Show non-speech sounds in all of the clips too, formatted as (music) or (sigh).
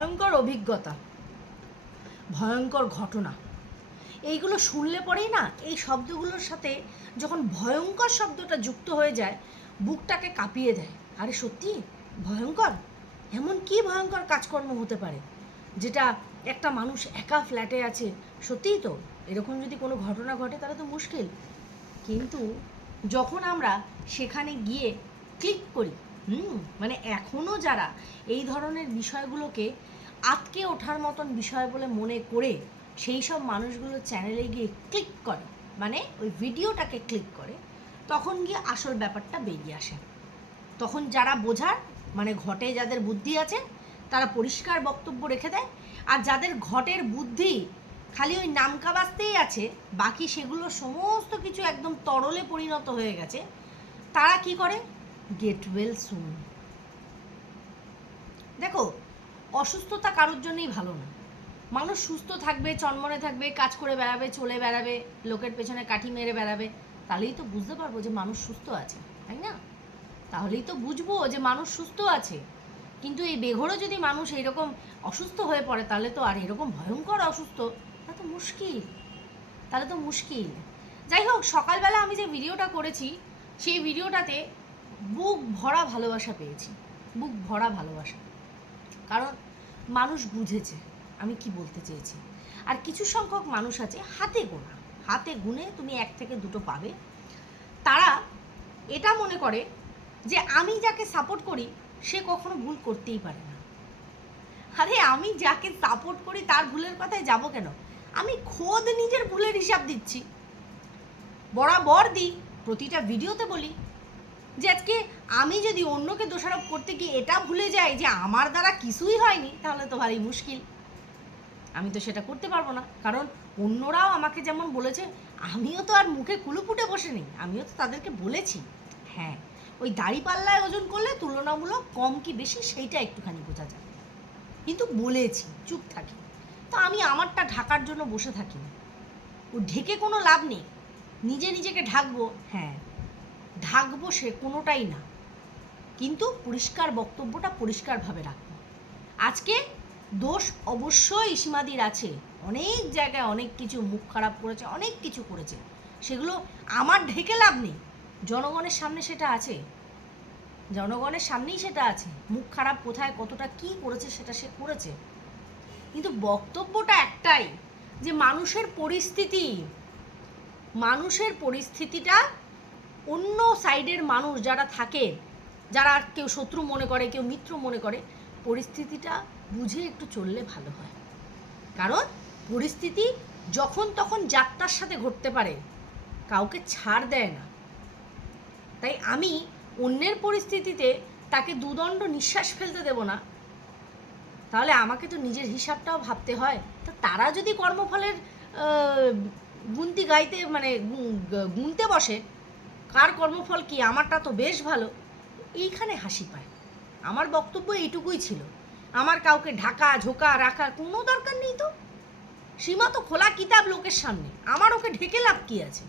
ভয়ঙ্কর অভিজ্ঞতা, ভয়ঙ্কর ঘটনা। এইগুলো শুনলে পরেই না, এই শব্দগুলোর সাথে যখন ভয়ঙ্কর শব্দটা যুক্ত হয়ে যায়, বুকটাকে কাঁপিয়ে দেয়। আরে সত্যি? ভয়ঙ্কর? এমন কি ভয়ঙ্কর কাজকর্ম হতে পারে, যেটা একটা মানুষ একা ফ্ল্যাটে আছে? সত্যিই তো, এরকম যদি কোনো ঘটনা ঘটে তাহলে তো মুশকিল। কিন্তু যখন আমরা সেখানে গিয়ে ক্লিক করি হুম। মানে এখনও যারা এই ধরনের বিষয়গুলোকে আটকে ওঠার মতন বিষয় বলে মনে করে সেই সব মানুষগুলো চ্যানেলে গিয়ে ক্লিক করে মানে ওই ভিডিওটাকে ক্লিক করে, তখন গিয়ে আসল ব্যাপারটা বেরিয়ে আসে। তখন যারা বোঝার মানে ঘটে যাদের বুদ্ধি আছে, তারা পরিষ্কার বক্তব্য রেখে দেয়। আর যাদের ঘটের বুদ্ধি খালি ওই নামকা বাজতেই আছে, বাকি সেগুলো সমস্ত কিছু একদম তরলে পরিণত হয়ে গেছে, তারা কি করে? গেট ওয়েল সুন দেখো, অসুস্থতা কারোর জন্যই ভালো না। মানুষ সুস্থ থাকবে, চনমনে থাকবে, কাজ করে বেড়াবে, চলে বেড়াবে, লোকের পেছনে কাঠি মেরে বেড়াবে, তাহলেই তো বুঝতে পারব যে মানুষ সুস্থ আছে, তাই না? তাহলেই তো বুঝব যে মানুষ সুস্থ আছে। কিন্তু এই বেঘরও যদি মানুষ এইরকম অসুস্থ হয়ে পড়ে, তাহলে তো আর এরকম ভয়ঙ্কর অসুস্থ তাহলে তো মুশকিল। তাহলে তো মুশকিল। যাই হোক, সকালবেলা আমি যে ভিডিওটা করেছি, সেই ভিডিওটাতে বুক ভরা ভালোবাসা পেয়েছি। বুক ভরা ভালোবাসা। কারণ মানুষ বুঝেছে আমি কি বলতে চেয়েছি। আর কিছু সংখ্যক মানুষ আছে হাতে গোনা। হাতে গুনে তুমি এক থেকে দুটো পাবে। তারা এটা মনে করে যে আমি যাকে সাপোর্ট করি, সে কখনো ভুল করতেই পারে না। আরে আমি যাকে সাপোর্ট করি, তার ভুলের কথায় যাব কেন? আমি খোদ নিজের ভুলের হিসাব দিচ্ছি। বরাবর দিই, প্রতিটা ভিডিওতে বলি যে আজকে আমি যদি অন্যকে দোষারোপ করতে গিয়ে এটা ভুলে যাই যে আমার দ্বারা কিছুই হয়নি, তাহলে তো ভারী মুশকিল। আমি তো সেটা করতে পারব না। কারণ অন্যরাও আমাকে যেমন বলেছে, আমিও তো আর মুখে কুলুপুটে বসে নেই আমিও তো তাদেরকে বলেছি। হ্যাঁ ওই দাড়ি পাল্লায় ওজন করলে তুলনামূলক কম কি বেশি সেইটা একটুখানি বোঝা যায়। কিন্তু বলেছি, চুপ থাকি। তো আমি আমারটা ঢাকার জন্য বসে থাকি। না ও ঢেকে কোনো লাভ নেই। নিজে নিজেকে ঢাকবো হ্যাঁ। ঢাকবো সে কোনোটাই না। কিন্তু পরিষ্কার বক্তব্যটা পরিষ্কারভাবে রাখব। আজকে দোষ অবশ্যই সীমাদির আছে। অনেক জায়গায় অনেক কিছু মুখ খারাপ করেছে, অনেক কিছু করেছে। সেগুলো আমার ঢেকে লাভ নেই। জনগণের সামনে সেটা আছে। জনগণের সামনেই সেটা আছে। মুখ খারাপ কোথায়, কতটা কি করেছে সেটা সে করেছে। কিন্তু বক্তব্যটা একটাই যে মানুষের পরিস্থিতি, মানুষের পরিস্থিতিটা অন্য সাইডের মানুষ যারা থাকে, যারা কেউ শত্রু মনে করে, কেউ মিত্র মনে করে, পরিস্থিতিটা বুঝে একটু চললে ভালো হয়। কারণ পরিস্থিতি যখন তখন যাত্রার সাথে ঘটতে পারে, কাউকে ছাড় দেয় না। তাই আমি অন্যের পরিস্থিতিতে তাকে দুদণ্ড নিঃশ্বাস ফেলতে দেব না। তাহলে আমাকে তো নিজের হিসাবটাও ভাবতে হয়। তো তারা যদি কর্মফলের গুনতি গাইতে মানে গুনতে বসে কার কর্মফল কি? আমারটা তো বেশ ভালো। এইখানে হাসি পায়। আমার বক্তব্য এইটুকুই ছিল। আমার কাউকে ঢাকা, ঝোকা রাখার কোনো দরকার নেই তো। সীমা তো খোলা কিতাব লোকের সামনে। আমার ওকে ঢেকে লাভ কি আছে?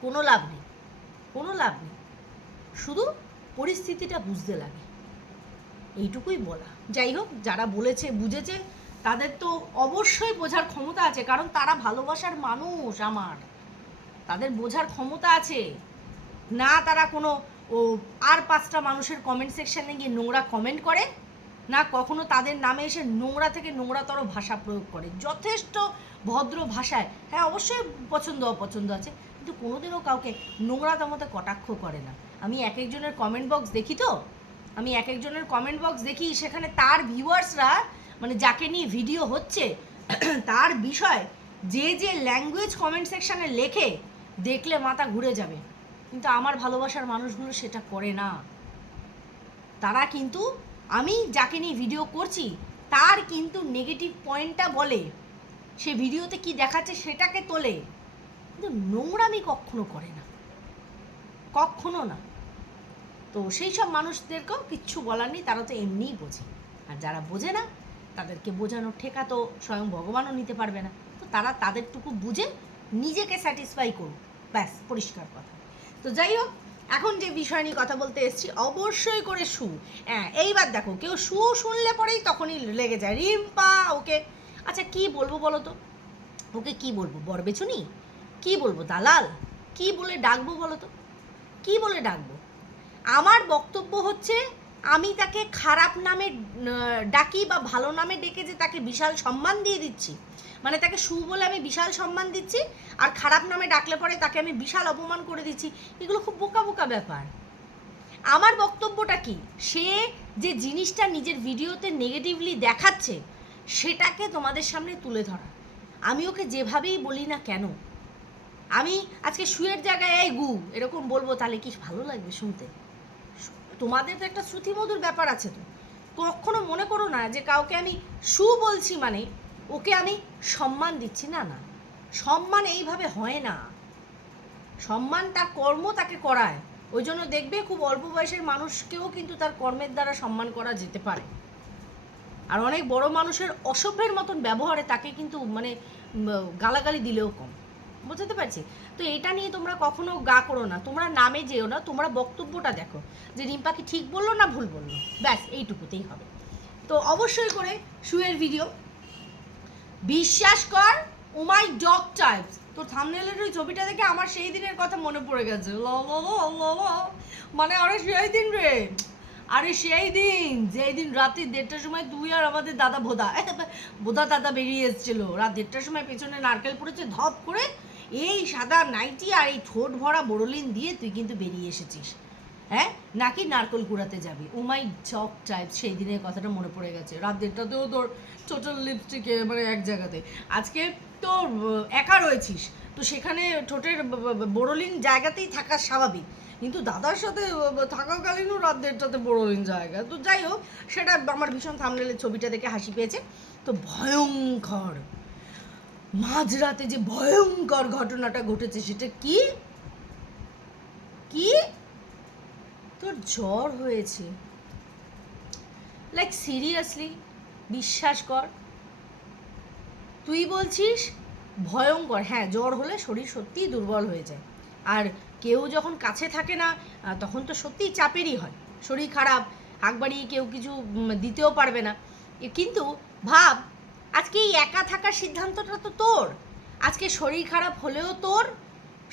কোনো লাভ নেই। কোনো লাভ নেই। শুধু পরিস্থিতিটা বুঝতে লাগে। এইটুকুই বলা। যাই হোক, যারা বলেছে, বুঝেছে, তাদের তো অবশ্যই বোঝার ক্ষমতা আছে, কারণ তারা ভালোবাসার মানুষ আমার। তাদের বোঝার ক্ষমতা আছে। না তারা কোনো, ও, আর পাঁচটা মানুষের কমেন্ট সেকশানে গিয়ে নোংরা কমেন্ট করে, না কখনো তাদের নামে এসে নোংরা থেকে নোংরাতর ভাষা প্রয়োগ করে। যথেষ্ট ভদ্র ভাষায়। হ্যাঁ অবশ্যই পছন্দ, অপছন্দ আছে, কিন্তু কোনোদিনও কাউকে নোংরাতমতে কটাক্ষ করে না। আমি এক একজনের কমেন্ট বক্স দেখি তো? আমি এক একজনের কমেন্ট বক্স দেখি, সেখানে তার ভিউয়ার্সরা মানে যাকে নিয়ে ভিডিও হচ্ছে, তার বিষয় যে যে ল্যাঙ্গুয়েজ কমেন্ট সেকশানে লেখে দেখলে মাথা ঘুরে যাবে। কিন্তু আমার ভালোবাসার মানুষগুলো সেটা করে না। তারা কিন্তু, আমি যাকে নিয়ে ভিডিও করছি, তার কিন্তু নেগেটিভ পয়েন্টটা বলে। সে ভিডিওতে কি দেখাচ্ছে সেটাকে তোলে। কিন্তু নোংরামি কখনো করে না। কখনো না। তো সেই সব মানুষদেরকেও কিচ্ছু বলার নেই, তারা তো এমনিই বোঝে। আর যারা বোঝে না, তাদেরকে বোঝানোর ঠেকা তো স্বয়ং ভগবানও নিতে পারবে না। তো তারা তাদেরটুকু বুঝে নিজেকে স্যাটিসফাই করুক। ব্যাস, পরিষ্কার কথা। তো যাই হোক, এখন যে বিষয় নিয়ে কথা বলতে এসেছি, অবশ্যই করে সু হ্যাঁ এইবার দেখো, কেউ সু শুনলে পরেই তখনই লেগে যায়। রিম্পা, ওকে। আচ্ছা কি বলব বলো তো? ওকে কি বলব? বরবেচুনি কি বলব? দালাল? কি বলে ডাকবো বলো তো? কি বলে ডাকবো? আমার বক্তব্য হচ্ছে আমি তাকে খারাপ নামে ডাকি বা ভালো নামে ডেকে যে তাকে বিশাল সম্মান দিয়ে দিচ্ছি। মানে তাকে সু বলে আমি বিশাল সম্মান দিচ্ছি, আর খারাপ নামে ডাকলে পরে তাকে আমি বিশাল অপমান করে দিচ্ছি। এগুলো খুব বোকা বোকা ব্যাপার। আমার বক্তব্যটা কি? সে যে জিনিসটা নিজের ভিডিওতে নেগেটিভলি দেখাচ্ছে, সেটাকে তোমাদের সামনে তুলে ধরা। আমি ওকে যেভাবেই বলি না কেন, আমি আজকে শুয়ের জায়গায়, এই গু, এরকম বলব, তাহলে কি ভালো লাগবে শুনতে? তোমাদের তো একটা শ্রুতিমধুর ব্যাপার আছে তো। কখনো মনে করো না যে কাউকে আমি সু বলছি মানে ওকে আমি সম্মান দিচ্ছি। না না। সম্মান এইভাবে হয় না। সম্মান তার কর্ম তাকে করায়। ওই জন্য দেখবে খুব অল্প বয়সের মানুষকেও কিন্তু তার কর্মের দ্বারা সম্মান করা যেতে পারে। আর অনেক বড় মানুষের অসভ্যের মতন ব্যবহারে তাকে কিন্তু মানে গালাগালি দিলেও কম। বুঝতে পারছি? তো এটা নিয়ে তোমরা কখনো গা করো না, তোমরা নামে যেও না, তোমরা বক্তব্যটা দেখো যে রিম্পাকে ঠিক বলল না ভুল বলল। ব্যাস, এইটুকুতেই হবে। তো অবশ্যই করে শুয়ের ভিডিও বিশ্বাস কর, ও মাই ডগ টাইপস তোর থামনেলের ওই ছবিটা দেখে আমার সেই দিনের কথা মনে পড়ে গেছে। মানে আরে সেই দিন রে। আরে সেই দিন, যেই দিন রাত্রি দেড়টার সময় তুই আর আমাদের দাদা ভোদা (laughs) ভোদা দাদা বেরিয়ে এসেছিল। রাত দেড়টার সময় পেছনে নারকেল পড়েছে, ধপ করে এই সাদা নাইটি আর এই ঠোঁট ভরা বোরোলিন দিয়ে তুই কিন্তু বেরিয়ে এসেছিস। হ্যাঁ? নাকি নারকেল কুড়াতে যাবি? ও মাই চক টাইপ, সেই দিনের কথাটা মনে পড়ে গেছে। রাত দেড়টাতেও তোর টোটাল লিপস্টিকে মানে এক জায়গাতে। আজকে তো একা রয়েছিস। তো সেখানে ঠোঁটের বোরোলিন জায়গাতেই থাকা স্বাভাবিক। কিন্তু দাদার সাথে থাকাকালীনও রাত দেড়টাতে বোরোলিন জায়গা। তো যাই হোক, সেটা আমার ভীষণ থামলেলের ছবিটা দেখে হাসি পেয়েছে। তো ভয়ঙ্কর। মাঝরাতে যে ভয়ঙ্কর ঘটনাটা ঘটেছে, সেটা কি? কি? তোর জ্বর হয়েছে। লাইক সিরিয়াসলি বিশ্বাস কর। তুই বলছিস, ভয়ঙ্কর। হ্যাঁ জ্বর হলে শরীর সত্যিই দুর্বল হয়ে যায়। আর কেউ যখন কাছে থাকে না তখন তো সত্যিই চাপেরই হয়। শরীর খারাপ হাঁক বাড়িয়ে কেউ কিছু দিতেও পারবে না। কিন্তু ভাব আজকে এই একা থাকার সিদ্ধান্তটা তো তোর। আজকে শরীর খারাপ হলেও তোর,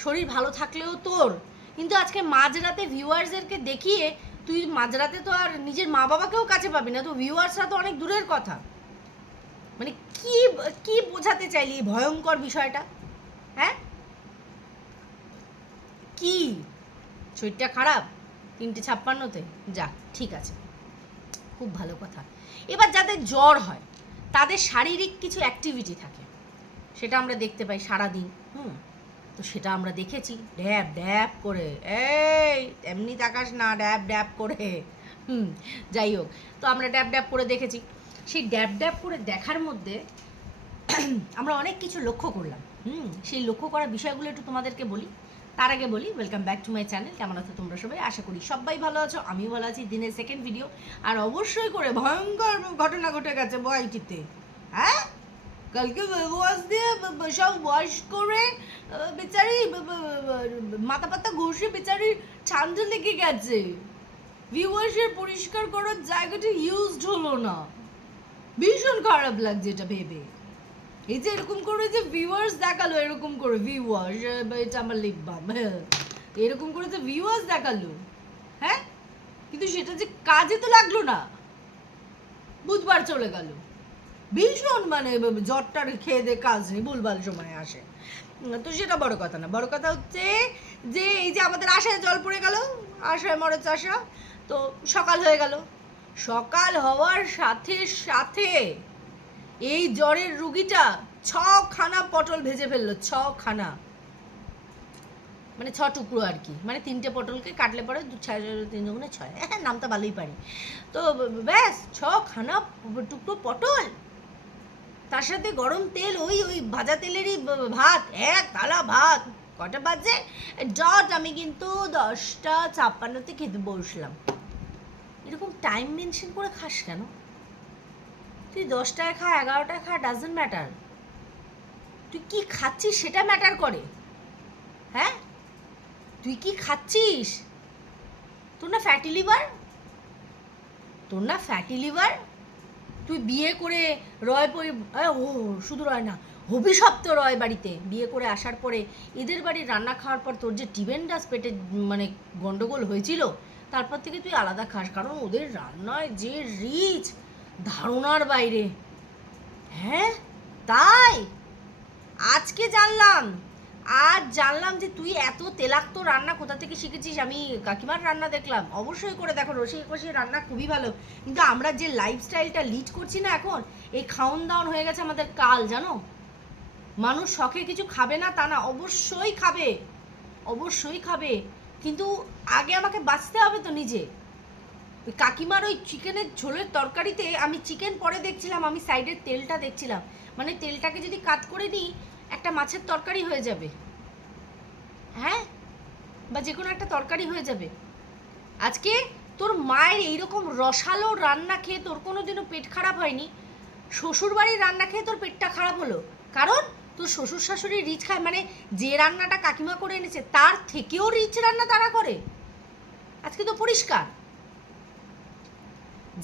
শরীর ভালো থাকলেও তোর। কিন্তু আজকে মাঝরাতে ভিউয়ার্সদেরকে দেখিয়ে তুই মাঝরাতে তো আর নিজের মা বাবাকেও কাছে পাবি না, তো ভিউয়ার্সরা তো অনেক দূরের কথা। মানে কি কি বোঝাতে চাইলি ভয়ঙ্কর বিষয়টা? হ্যাঁ? কি? শরীরটা খারাপ? তিনটে ছাপ্পান্নতে? যাক ঠিক আছে। খুব ভালো কথা। এবার যাদের জ্বর হয় তাদের শারীরিক কিছু অ্যাক্টিভিটি থাকে। সেটা আমরা দেখতে পাই সারাদিন, হুম? তো সেটা আমরা দেখেছি, ড্যাব ড্যাব করে, এই এমনি তাকাস না, ড্যাব ড্যাব করে, হুম, যাই হোক, তো আমরা ড্যাব ড্যাব করে দেখেছি। সেই ড্যাব ড্যাব করে দেখার মধ্যে আমরা অনেক কিছু লক্ষ্য করলাম, হুম? সেই লক্ষ্য করা বিষয়গুলো একটু তোমাদেরকে বলি। তার আগে বলি welcome back to my channel কেমন আছো তোমরা সবাই? আশা করি সবাই ভালো আছো, আমিও ভালো আছি। দিনের সেকেন্ড ভিডিও আর অবশ্যই করে ভয়ঙ্কর ঘটনা ঘটে গেছে বয়টিতে হ্যাঁ? কালকে ওয়াজ দিয়ে সব ওয়াশ করে বেচারি মাথা পাতা ঘষে বেচারির ছান্দে লেগে গেছে। ভিউয়ার্সের পরিষ্কার করার জায়গাটি ইউজড হলো না। ভীষণ খারাপ লাগছে এটা ভেবে। এই যে এরকম করে যে ভিউয়ার্স দেখাল, এরকম করে ভিউয়ার্স এটা আমার লিখবাম হ্যাঁ। এরকম করে যে ভিউয়ার্স দেখাল হ্যাঁ? কিন্তু সেটা যে কাজে তো লাগল না। বুধবার চলে গেল। ভীষণ মানে জ্বরটার খেয়ে দে কাজ নেই, ভুলভাল সময় আসে। তো সেটা বড় কথা না। বড় কথা হচ্ছে যে এই যে আমাদের আশায় জল পড়ে গেল, আশায় মরচ আশা, তো সকাল হয়ে গেল। সকাল হওয়ার সাথে সাথে এই জ্বরের রুগীটা ছখানা পটল ভেজে ফেলল, ছখানা। মানে ছ টুকরো আর কি। মানে তিনটে পটলকে কাটলে পরে দু ছয়, তিন দুগুণে ছয়। হ্যাঁ নামটা ভালোই পারি। তো ব্যাস, ছখানা টুকরো পটল। তার সাথে গরম তেল, ওই ওই ভাজা তেলেরই ভাত, এক থালা ভাত। কটা বাজে? ডট আমি কিন্তু দশটা ছাপ্পান্নতে খেতে বসলাম। এরকম টাইম মেনশন করে খাস কেন? তুই দশটায় খা, এগারোটায় খা ডাজেন্ট ম্যাটার তুই কি খাচ্ছিস সেটা ম্যাটার করে। হ্যাঁ? তুই কি খাচ্ছিস? তোর না ফ্যাটি লিভার তোর না ফ্যাটি লিভার তুই বিয়ে করে রয় পরি ও, শুধু রয় না, অভিশপ্ত রয় বাড়িতে। বিয়ে করে আসার পরে এদের বাড়ির রান্না খাওয়ার পর তোর যে টিবেন্ডাস পেটে মানে গন্ডগোল হয়েছিল, তারপর থেকে তুই আলাদা খাস, কারণ ওদের রান্নায় যে রিচ ধারণার বাইরে। হ্যাঁ? তাই? আজকে জানলাম। আজ জানলাম যে তুই এত তেলাক্ত রান্না কোথা থেকে শিখেছিস? আমি কাকিমার রান্না দেখলাম। অবশ্যই করে দেখো, রসিক কষিয়ে রান্না খুবই ভালো। কিন্তু আমরা যে লাইফস্টাইলটা লিড করছি না এখন, এই খাওন দাওন হয়ে গেছে আমাদের কাল, জানো? মানুষ শখে কিছু খাবে না, তা না, অবশ্যই খাবে। অবশ্যই খাবে। কিন্তু আগে আমাকে বাঁচতে হবে তো নিজে। কাকিমার ওই চিকেনের ঝোলের তরকারিতে আমি চিকেন পরে দেখছিলাম, আমি সাইডের তেলটা দেখছিলাম। মানে তেলটাকে যদি কাট করে নিই, একটা মাছের তরকারি হয়ে যাবে। হ্যাঁ? বা যে কোনো একটা তরকারি হয়ে যাবে। আজকে তোর মায়ের এইরকম রসালো রান্না খেয়ে তোর কোনো দিনও পেট খারাপ হয়নি। শ্বশুরবাড়ির রান্না খেয়ে তোর পেটটা খারাপ হলো। কারণ তোর শ্বশুর শাশুড়ি রিচ খায় মানে যে রান্নাটা কাকিমা করে এনেছে, তার থেকেও রিচ রান্না তারা করে। আজকে তো পরিষ্কার।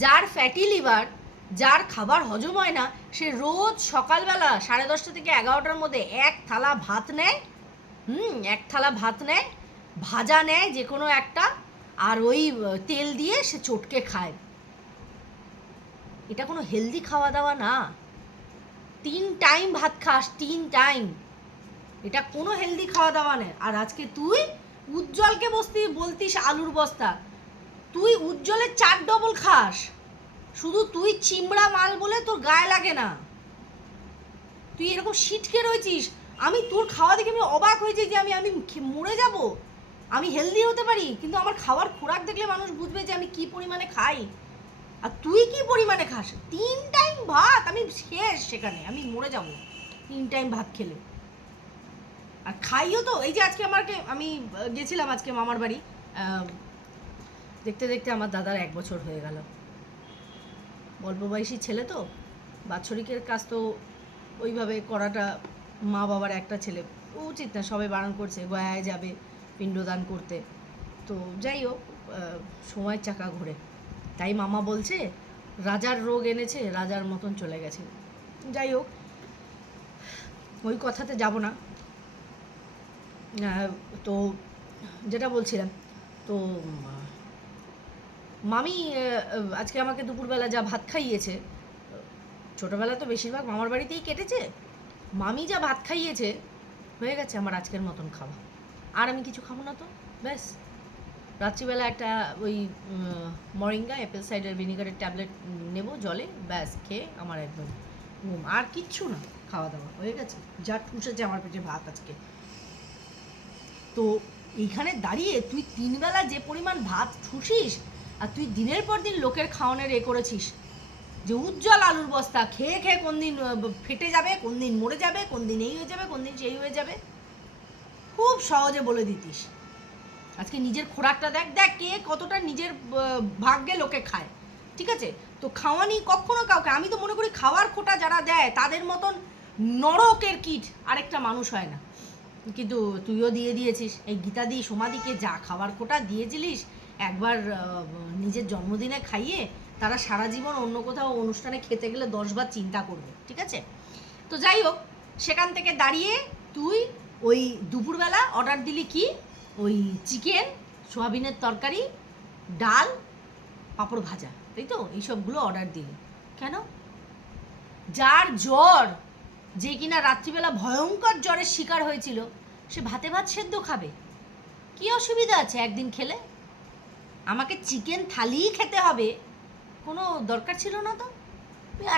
যার ফ্যাটি লিভার যার খাবার হজম হয় না, সে রোজ সকালবেলা সাড়ে দশটা থেকে এগারোটার মধ্যে এক থালা ভাত নেয়, হুম, এক থালা ভাত নেয়, ভাজা নেয় যে কোনো একটা, আর ওই তেল দিয়ে সে চটকে খায়। এটা কোনো হেলদি খাওয়া দাওয়া না। তিন টাইম ভাত খাস, তিন টাইম এটা কোনো হেলদি খাওয়া দাওয়া নেই আর আজকে তুই উজ্জ্বলকে বসতি, বলতিস আলুর বস্তা। তুই উজ্জ্বলের চার ডবল খাস। শুধু তুই চিমড়া মাল বলে তোর গায়ে লাগে না। তুই এরকম সিটকে রয়েছিস। আমি তোর খাওয়া দেখে আমি অবাক হয়েছি যে আমি আমি মরে যাব। আমি হেলদি হতে পারি, কিন্তু আমার খাওয়ার খোরাক দেখলে মানুষ বুঝবে যে আমি কি পরিমাণে খাই। আর তুই কি পরিমাণে খাস? তিন টাইম ভাত, আমি শেষ সেখানে, আমি মরে যাব। তিন টাইম ভাত খেলে। আর খাইও তো, এই যে আজকে আমাকে, আমি গেছিলাম আজকে মামার বাড়ি দেখতে দেখতে আমার দাদার এক বছর হয়ে গেল। অল্প বয়সী ছেলে তো বাৎসরিকের কাজ তো ওইভাবে করাটা মা বাবার একটা ছেলে। উচিত না সবাই বারণ করছে গয়ায় যাবে পিণ্ডদান করতে। তো যাই হোক আহ, সময়ের চাকা ঘোরে। তাই মামা বলছে রাজার রোগ এনেছে রাজার মতন চলে গেছে। যাই হোক ওই কথাতে যাব না। তো যেটা বলছিলাম তো মামি আজকে আমাকে দুপুরবেলা যা ভাত খাইয়েছে, ছোটোবেলা তো বেশিরভাগ মামার বাড়িতেই কেটেছে, মামি যা ভাত খাইয়েছে, হয়ে গেছে আমার আজকের মতন খাওয়া। আর আমি কিছু খাব না তো, ব্যাস। রাত্রিবেলা একটা ওই মরিঙ্গা অ্যাপেল সাইডার ভিনিগারের ট্যাবলেট নেব জলে, ব্যাস, খেয়ে আমার একদম ঘুম। আর কিচ্ছু না, খাওয়া দাওয়া, হয়ে গেছে। যা ঠুসেছে আমার পেটে ভাত আজকে। তো এইখানে দাঁড়িয়ে তুই তিনবেলা যে পরিমাণ ভাত ঠুসিস আর তুই দিনের পর দিন লোকের খাওয়ানোর এ করেছিস? যে উজ্জ্বল আলুর বস্তা, খেয়ে খেয়ে কোন দিন ফেটে যাবে, কোন দিন মরে যাবে, কোন দিন এই হয়ে যাবে, কোন দিন সেই হয়ে যাবে? খুব সহজে বলে দিতিস। আজকে নিজের খোরাকটা দেখ দেখ কে কতটা নিজের ভাগ্যে লোকে খায়। ঠিক আছে? তো খাওয়ানি কখনো কাউকে, আমি তো মনে করি খাওয়ার খোটা যারা দেয়, তাদের মতন নরকের কিট আরেকটা মানুষ হয় না। কিন্তু তুইও দিয়ে দিয়েছিস, এই গীতাদি সোমাদিকে যা খাওয়ার খোটা দিয়েছিলিস একবার নিজের জন্মদিনে খাইয়ে তারা সারা জীবন অন্য কোথাও অনুষ্ঠানে খেতে গেলে দশবার চিন্তা করবে, ঠিক আছে? তো যাই হোক, সেখান থেকে দাঁড়িয়ে তুই ওই দুপুরবেলা অর্ডার দিলি কি? ওই চিকেন সোয়াবিনের তরকারি, ডাল, পাঁপড় ভাজা, তাই তো? এইসবগুলো অর্ডার দিলি। কেন? যার জ্বর, যে কিনা রাত্রিবেলা ভয়ঙ্কর জ্বরের শিকার হয়েছিল, সে ভাতে ভাত সেদ্ধ খাবে। কি অসুবিধা আছে একদিন খেলে? আমাকে চিকেন থালিই খেতে হবে। কোনো দরকার ছিল না তো।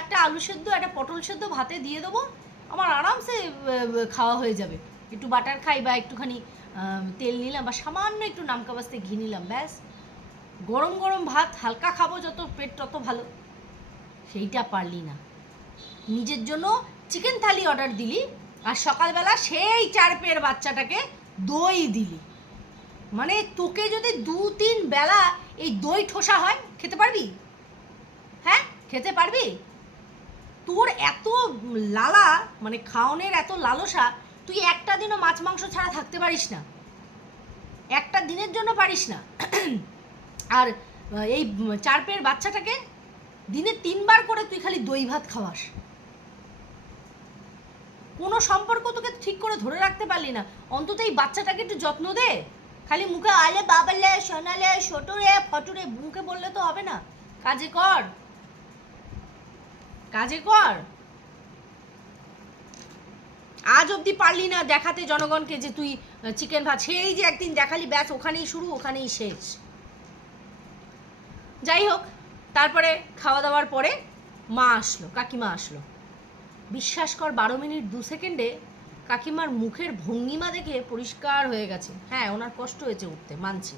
একটা আলু সেদ্ধ, একটা পটল সেদ্ধ ভাতে দিয়ে দেবো। আমার আরামসে খাওয়া হয়ে যাবে। একটু বাটার খাই বা একটুখানি তেল নিলাম বা সামান্য একটু নামকা বাস্তে ঘি নিলাম, ব্যাস। গরম গরম ভাত হালকা খাব, যত পেট তত ভালো। সেইটা পারলি না। নিজের জন্য চিকেন থালি অর্ডার দিলি, আর সকালবেলা সেই চার পেয়ের বাচ্চাটাকে দই দিলি। মানে তোকে যদি দু তিন বেলা এই দই ঠোসা হয় খেতে পারবি? হ্যাঁ খেতে পারবি? তোর এত লালা মানে খাওনের এত লালসা তুই একটা দিনও মাছ মাংস ছাড়া থাকতে পারিস না। একটা দিনের জন্য পারিস না। আর এই উম, চার পেয়ের বাচ্চাটাকে দিনে তিনবার করে তুই খালি দই ভাত খাওয়াস। কোনো সম্পর্ক তোকে ঠিক করে ধরে রাখতে পারলি না। অন্তত এই বাচ্চাটাকে একটু যত্ন দে। খালি মুখে আলে বাবালে, সোনালে, ছোটরে, ফটুরে মুখে বললে তো হবে না। কাজে কর। কাজে কর। আজ অবধি পারলি না দেখাতে জনগণকে যে তুই চিকেন ভাত। সেই যে একদিন দেখালি, ব্যাস, ওখানেই শুরু, ওখানেই শেষ। যাই হোক, তারপরে খাওয়া দাওয়ার পরে মা আসলো, কাকিমা আসলো। বিশ্বাস কর, বারো মিনিট, দু সেকেন্ডে কাকিমার মুখের ভঙ্গিমা দেখে পরিষ্কার হয়ে গেছে। হ্যাঁ ওনার কষ্ট হয়েছে উঠতে, মানছি।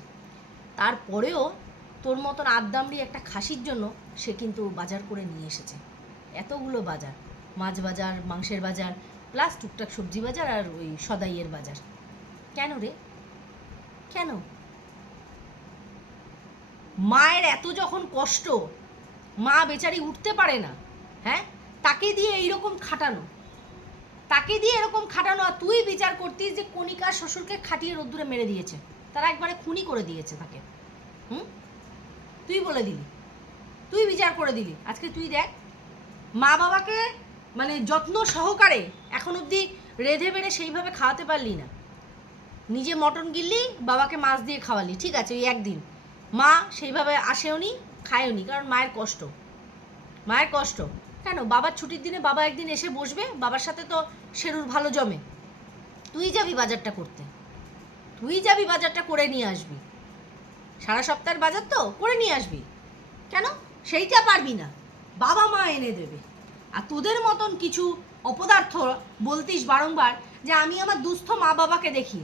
তারপরেও তোর মতন আদ্দামড়ি একটা খাসির জন্য সে কিন্তু বাজার করে নিয়ে এসেছে। এতগুলো বাজার, মাছ বাজার, মাংসের বাজার, প্লাস টুকটাক সবজি বাজার আর ওই সদাইয়ের বাজার। কেন রে? কেন? মায়ের এত যখন কষ্ট, মা বেচারি উঠতে পারে না হ্যাঁ? তাকে দিয়ে এইরকম খাটানো। তাকে দিয়ে এরকম খাটানো আর তুই বিচার করতিস যে কণিকার শ্বশুরকে খাটিয়ে রোদ্দুরে মেরে দিয়েছে। তারা একবারে খুনি করে দিয়েছে তাকে। হুম? তুই বলে দিলি। তুই বিচার করে দিলি। আজকে তুই দেখ, মা বাবাকে মানে যত্ন সহকারে এখন অবধি রেধে বেড়ে সেইভাবে খাওয়াতে পারলি না। নিজে মটন গিললি, বাবাকে মাছ দিয়ে খাওয়ালি, ঠিক আছে, ওই একদিন। মা সেইভাবে আসেওনি, খায়ওনি, কারণ মায়ের কষ্ট। মায়ের কষ্ট। কেন? বাবার ছুটির দিনে বাবা একদিন এসে বসবে, বাবার সাথে তো শেরুর ভালো জমে। তুই যাবি বাজারটা করতে। তুই যাবি বাজারটা করে নিয়ে আসবি। সারা সপ্তাহের বাজার তো করে নিয়ে আসবি। কেন? সেইটা পারবি না। বাবা মা এনে দেবে। আর তোদের মতন কিছু অপদার্থ বলতিস বারংবার যে আমি আমার দুস্থ মা বাবাকে দেখি।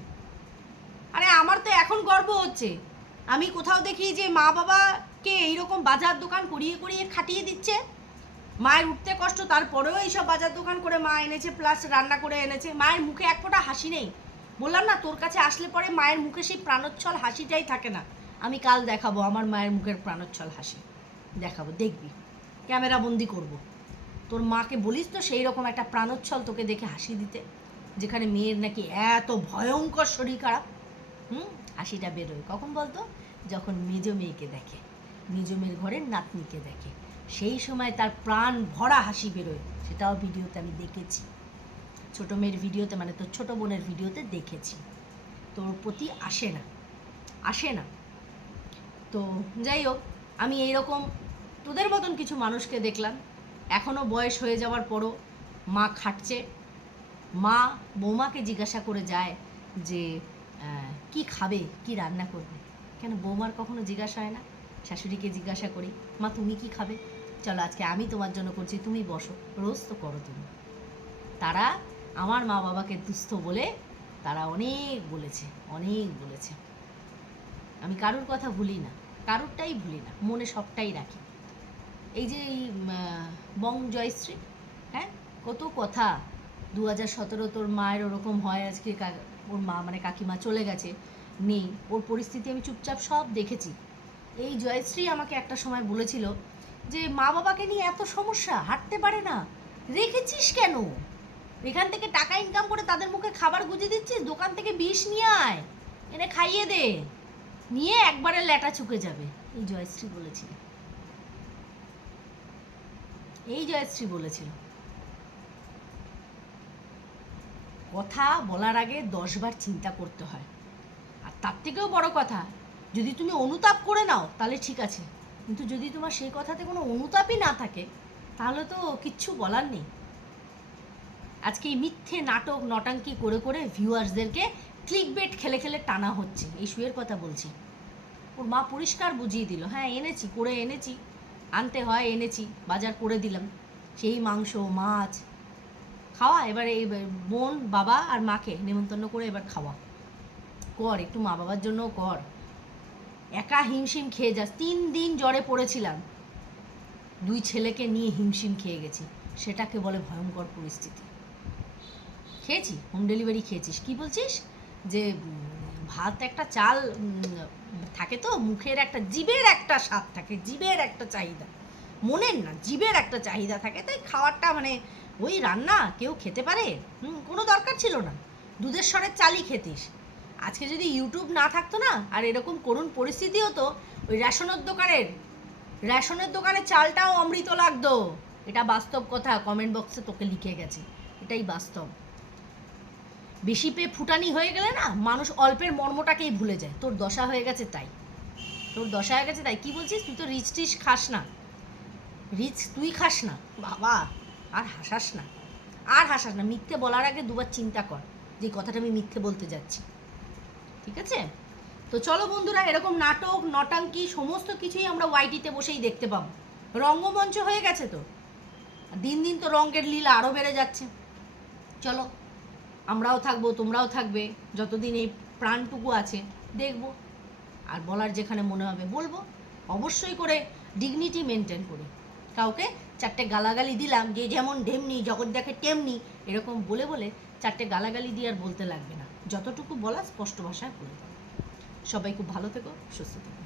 আরে আমার তো এখন গর্ব হচ্ছে। আমি কোথাও দেখি যে মা বাবাকে এইরকম বাজার দোকান করিয়ে করিয়ে খাটিয়ে দিচ্ছে। মায়ের উঠতে কষ্ট, তারপরেও এইসব বাজার দোকান করে মা এনেছে প্লাস রান্না করে এনেছে। মায়ের মুখে এক ফোঁটা হাসি নেই। বললাম না, তোর কাছে আসলে পরে মায়ের মুখে সেই প্রাণোচ্ছল হাসিটাই থাকে না। আমি কাল দেখাবো আমার মায়ের মুখের প্রাণোচ্ছল হাসি। দেখাবো, দেখবি। ক্যামেরা বন্দি করব। তোর মাকে বলিস তো সেই রকম একটা প্রাণোচ্ছল তোকে দেখে হাসি দিতে, যেখানে মেয়ের নাকি এত ভয়ঙ্কর শরীর খারাপ। হুম? হাসিটা বেরোয়। কখন বলতো? যখন মেজ মেয়েকে দেখে নিজ মেয়ের ঘরের নাতনিকে দেখে। সেই সময় তার প্রাণ ভরা হাসি বেরোয়। সেটাও ভিডিওতে আমি দেখেছি। ছোট মেয়ের ভিডিওতে মানে তোর ছোট বোনের ভিডিওতে দেখেছি। তোর প্রতি আসে না। আসে না। তো যাই হোক, আমি এইরকম তোদের মতন কিছু মানুষকে দেখলাম। এখনও বয়স হয়ে যাওয়ার পরও মা খাটছে। মা বৌমাকে জিজ্ঞাসা করে যায় যে কি খাবে? কি রান্না করবে? কেন বৌমার কখনো জিজ্ঞাসা হয় না? শাশুড়িকে জিজ্ঞাসা করি, মা, তুমি কি খাবে? চলো, আজকে আমি তোমার জন্য করছি, তুমি বসো। রোজ তো করো তুমি। তারা আমার মা বাবাকে দুস্থ বলে তারা অনেক বলেছে অনেক বলেছে। আমি কারুর কথা ভুলি না, কারুরটাই ভুলি না, মনে সবটাই রাখি। এই যে এই বং জয়শ্রী হ্যাঁ? কত কথা দু হাজার সতেরো তোর মায়ের ওরকম হয় আজকে ওর মা মানে কাকিমা চলে গেছে, নেই। ওর পরিস্থিতি আমি চুপচাপ সব দেখেছি। এই জয়শ্রী আমাকে একটা সময় বলেছিল যে মা বাবাকে নিয়ে এত সমস্যা, হাঁটতে পারে না। রেখেছিস কেন? এখান থেকে টাকা ইনকাম করে তাদের মুখে খাবার গুজে দিচ্ছিস, দোকান থেকে বিষ নিয়ে আয়, এনে খাইয়ে দে। নিয়ে একবারে ল্যাটা চুকে যাবে। এই জয়শ্রী বলেছিল। এই জয়শ্রী বলেছিল। কথা বলার আগে দশবার চিন্তা করতে হয়। আর তার থেকেও বড় কথা, যদি তুমি অনুতাপ করে নাও, তাহলে ঠিক আছে। কিন্তু যদি তোমার সেই কথাতে কোনো অনুতাপই না থাকে, তাহলে তো কিচ্ছু বলার নেই। আজকে এই মিথ্যে নাটক নটাঙ্কি করে করে ভিউয়ার্সদেরকে ক্লিক বেট খেলে খেলে টানা হচ্ছে, এই শুয়ের কথা বলছি। ওর মা পরিষ্কার বুঝিয়ে দিল হ্যাঁ এনেছি, করে এনেছি, আনতে হয়, এনেছি, বাজার করে দিলাম। সেই মাংস, মাছ, খাওয়া, এবার এই বোন, বাবা আর মাকে নেমন্তন্ন করে এবার খাওয়া। কর, একটু মা বাবার জন্যও কর। একা হিমশিম খেয়ে যাস। তিন দিন জ্বরে পড়েছিলাম। দুই ছেলেকে নিয়ে হিমশিম খেয়ে গেছি। সেটাকে বলে ভয়ঙ্কর পরিস্থিতি। খেয়েছি হোম ডেলিভারি খেয়েছিস। কি বলছিস? যে ভাত একটা চাল থাকে তো, মুখের একটা জীবের একটা স্বাদ থাকে জীবের একটা চাহিদা। মনের না জীবের একটা চাহিদা থাকে, তাই খাওয়ারটা মানে ওই রান্না কেউ খেতে পারে? হুম, কোনো দরকার ছিল না। দুধের স্বরের চালই খেতিস। আজকে যদি ইউটিউব না থাকতো না, আর এরকম করুণ পরিস্থিতি হতো ওই রেশনের দোকানের, রেশনের দোকানে চালটাও অমৃত লাগতো। এটা বাস্তব কথা কমেন্ট বক্সে তোকে লিখে গেছে। এটাই বাস্তব। বেশি পেয়ে ফুটানি হয়ে গেলে না, মানুষ অল্পের মর্মটাকেই ভুলে যায়। তোর দশা হয়ে গেছে তাই। তোর দশা হয়ে গেছে তাই। কি বলছিস? তুই তো রিচ টিচ খাস না। রিচ তুই খাস না। বাবা, আর হাসাস না। আর হাসাস না। মিথ্যে বলার আগে দুবার চিন্তা কর। যে কথাটা আমি মিথ্যে বলতে যাচ্ছি। ঠিক আছে? তো চলো বন্ধুরা, এরকম নাটক, নটাঙ্কি, সমস্ত কিছুই আমরা ওয়াইটিতে বসেই দেখতে পাবো। রঙ্গমঞ্চ হয়ে গেছে তো? দিন দিন তো রঙ্গের লীলা আরও বেড়ে যাচ্ছে। চলো, আমরাও থাকব, তোমরাও থাকবে। যতদিন এই প্রাণটুকু আছে, দেখব। আর বলার যেখানে মনে হবে বলব, অবশ্যই করে ডিগনিটি মেনটেন করি। কাউকে চারটে গালাগালি দিলাম, যে যেমন ঢেমনি, জগৎ দেখে টেমনি, এরকম বলে বলে চারটে গালাগালি দিয়ে আর বলতে লাগবে না। যতটুকু বলা স্পষ্ট ভাষায় বলে সবাই খুব ভালো থেকো সুস্থ থেকো।